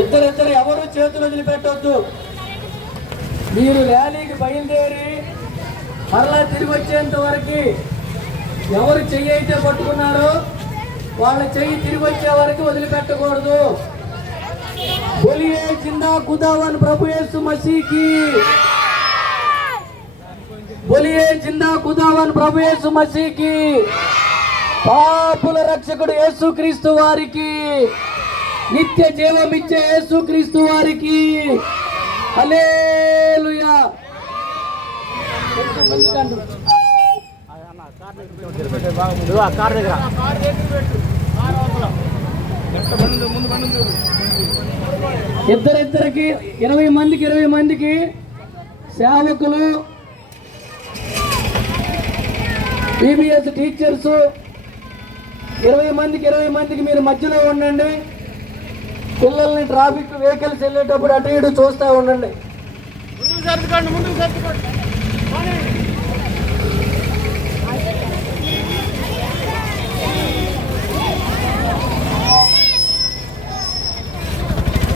ఇద్దరిద్దరు ఎవరు చేతులు వదిలిపెట్టవద్దు. మీరు ర్యాలీకి బయలుదేరి మరలా తిరిగి వచ్చేంత వరకు ఎవరు చెయ్యి అయితే పట్టుకున్నారో వాళ్ళ చెయ్యి తిరిగి వచ్చే వరకు వదిలిపెట్టకూడదు. బోలియే జిందా ఖుదావన్ ప్రభు యేసు మసీకి, బోలియే జిందా ఖుదావన్ ప్రభు యేసు మసీకి, పాపుల రక్షకుడు యేసుక్రీస్తు వారికి, నిత్య జీవమిచ్చే యేసుక్రీస్తు వారికి హల్లెలూయా. ఇద్దరిద్దరికి 20 మందికి సేవకులు, బీబీఎస్ టీచర్స్ 20 మందికి మీరు మధ్యలో ఉండండి. పిల్లల్ని ట్రాఫిక్ వెహికల్స్ వెళ్ళేటప్పుడు అటు ఇటు చూస్తూ ఉండండి.